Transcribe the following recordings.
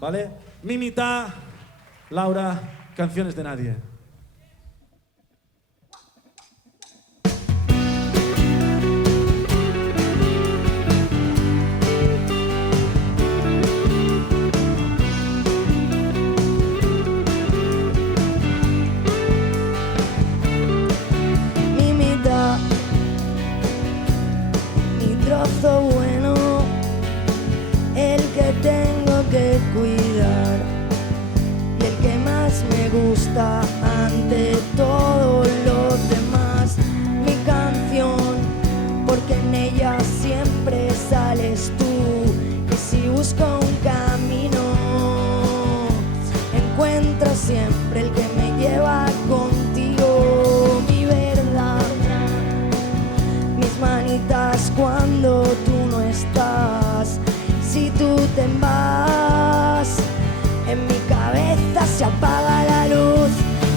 ¿vale? Mimita, Laura, Canciones de Nadie. Mimita, mi trozo bueno, el que tengo que cuidar y el que más me gusta ante todos los demás. Mi canción, porque en ella siempre sales tú, y si busco un camino encuentro siempre el que me lleva contigo. Mi verdad, mis manitas cuando tú no estás. Si tú te vas, en mi cabeza se apaga la luz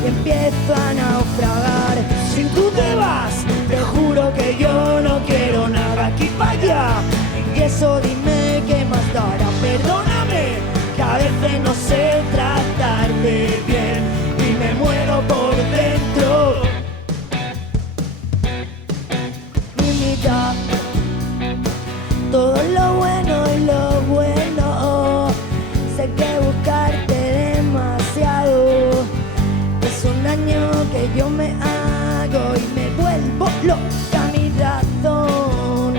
y empiezo a naufragar. Si tú te vas, te juro que yo no quiero nada aquí para allá. Y eso dime qué más dará. Perdóname, que a veces no sé tratarte bien y me muero por dentro. Mimita, todo lo bueno y lo bueno, sé que buscarte demasiado es un daño que yo me hago y me vuelvo loca. Mi razón,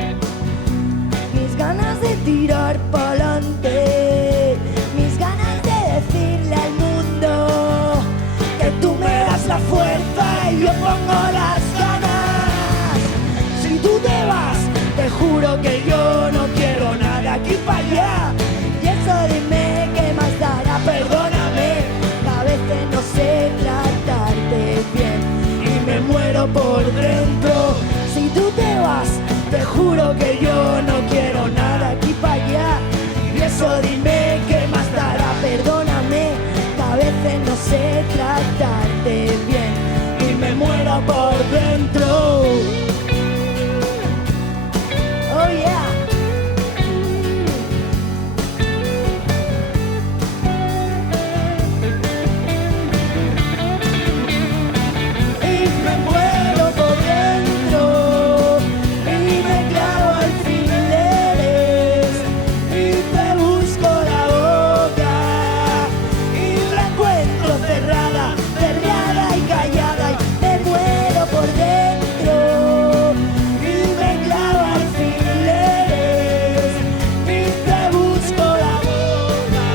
mis ganas de tirar pa'lante, mis ganas de decirle al mundo que tú me das la fuerza y yo pongo las ganas. Si tú te vas, te juro que yo no quiero nada aquí para allá. Y eso dime qué más dará. Perdóname, a veces no sé tratarte bien y me muero por dentro. Si tú te vas, te juro que yo no quiero nada aquí para allá. Y eso dime qué más dará. Perdóname, a veces no sé tratarte bien y me muero por dentro. Oh yeah. Y me muero por dentro y me clavo alfileres y te busco la boca y la encuentro cerrada, cerrada y callada y me muero por dentro y me clavo alfileres y te busco la boca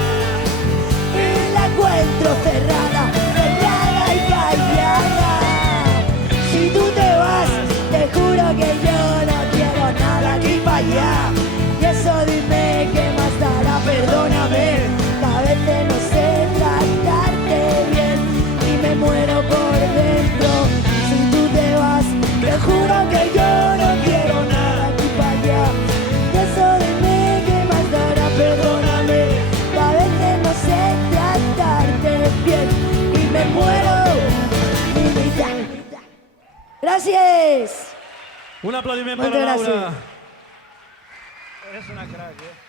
y la encuentro cerrada, cerrada y callada. Si tú te vas, te juro que yo no quiero nada aquí para allá. Y eso dime qué más dará. Perdóname, que a veces no sé tratarte bien y me muero por dentro. Si tú te vas, te juro que yo no quiero nada aquí para allá. Y eso dime qué más dará. Perdóname, que a veces no sé tratarte bien y me muero. Gracias. Un aplaudiment Moltes per a Laura. gràcies. Eres una crack, eh?